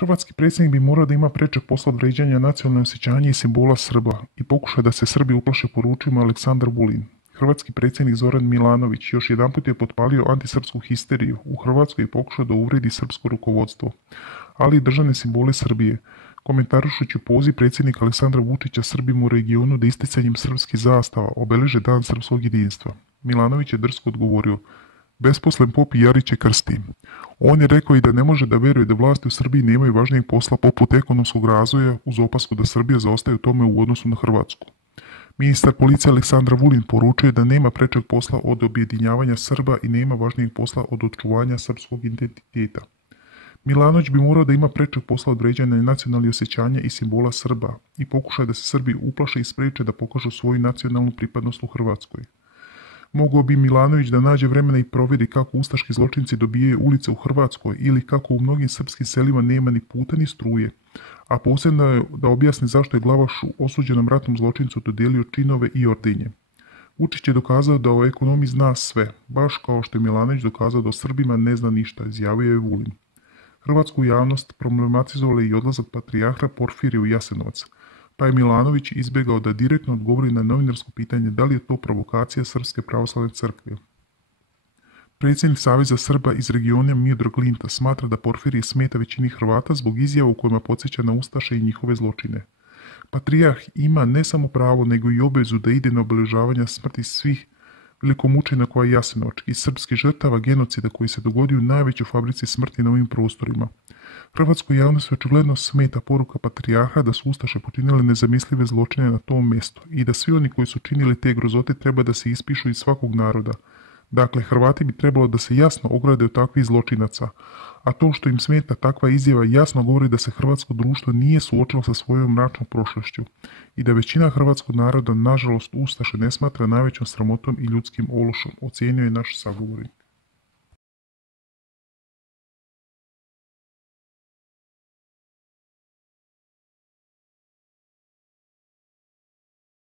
Hrvatski predsjednik bi morao da ima prečeg posla od vređanja nacionalne osjećanja i simbola Srba i pokušaj da se Srbi uplaše, poručio mu Aleksandar Vulin. Hrvatski predsjednik Zoran Milanović još jedanput je potpalio antisrpsku histeriju u Hrvatskoj i pokušao da uvredi srpsko rukovodstvo, ali i državne simbole Srbije, komentarišući poziv predsjednika Aleksandra Vučića Srbima u regionu da isticanjem srpskih zastava obeleže dan srpskog jedinstva. Milanović je drsko odgovorio: besposlen pop i Jarić je krsti. On je rekao i da ne može da veruje da vlasti u Srbiji nemaju važnijeg posla poput ekonomskog razvoja, uz opasku da Srbija zaostaje u tome u odnosu na Hrvatsku. Ministar policije Aleksandar Vulin poručuje da nema prečeg posla od objedinjavanja Srba i nema važnijeg posla od očuvanja srpskog identiteta. Milanović bi morao da ima prečeg posla od vređanja nacionalnih osjećanja i simbola Srba i pokušaj da se Srbi uplaše i spreče da pokažu svoju nacionalnu pripadnost u Hrvatskoj. Mogao bi Milanović da nađe vremena i provjeri kako ustaški zločinci dobijaju ulice u Hrvatskoj ili kako u mnogim srpskim selima nema ni puta ni struje, a posebno je da objasni zašto je Glavašu osuđenom ratnom zločincu dodijelio činove i ordenje. Vučić je dokazao da o ekonomiji zna sve, baš kao što je Milanović dokazao da o Srbima ne zna ništa, izjavio je Vulin. Hrvatsku javnost problematizovala i odlazak patrijarha Porfirija u Jasenovac, pa je Milanović izbjegao da direktno odgovori na novinarsko pitanje da li je to provokacija Srpske pravoslavne crkve. Predsjednik Saveza Srba iz regiona Miodrag Linta smatra da Porfirij smeta većini Hrvata zbog izjava u kojima podsjeća na ustaše i njihove zločine. Patrijarh ima ne samo pravo nego i obvezu da ide na obeležavanje smrti svih velikomučenika jasenovačkih i srpskih žrtava genocida koji se dogodio u najvećoj fabrici smrti na ovim prostorima. Hrvatskoj javnosti očigledno smeta poruka patrijarha da su ustaše počinile nezamislive zločine na tom mjestu i da svi oni koji su činili te grozote treba da se ispišu iz svakog naroda. Dakle, Hrvati bi trebalo da se jasno ograde od takvih zločinaca, a to što im smeta takva izjava jasno govori da se hrvatsko društvo nije suočilo sa svojom mračnom prošlošću i da većina hrvatskog naroda nažalost ustaše ne smatra najvećom sramotom i ljudskim ološom, ocijenio je naš sagovornik.